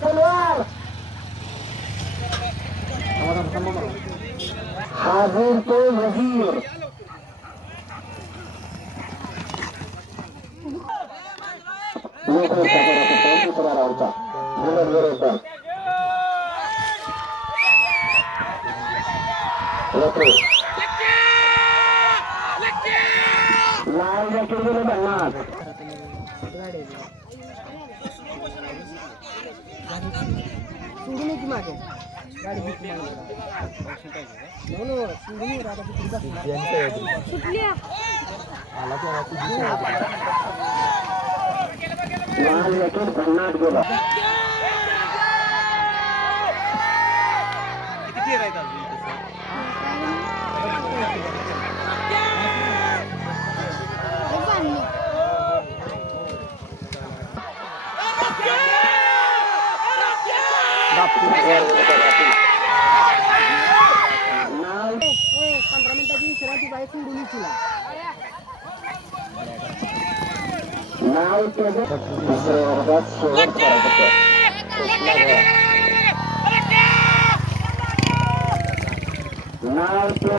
तलवार हाजीर तो वजीर लाल जॅकेट गेले पन्नास लाल जॅकेट पन्नास गेला नाव दुसऱ्या वर्गात शेवट करायचं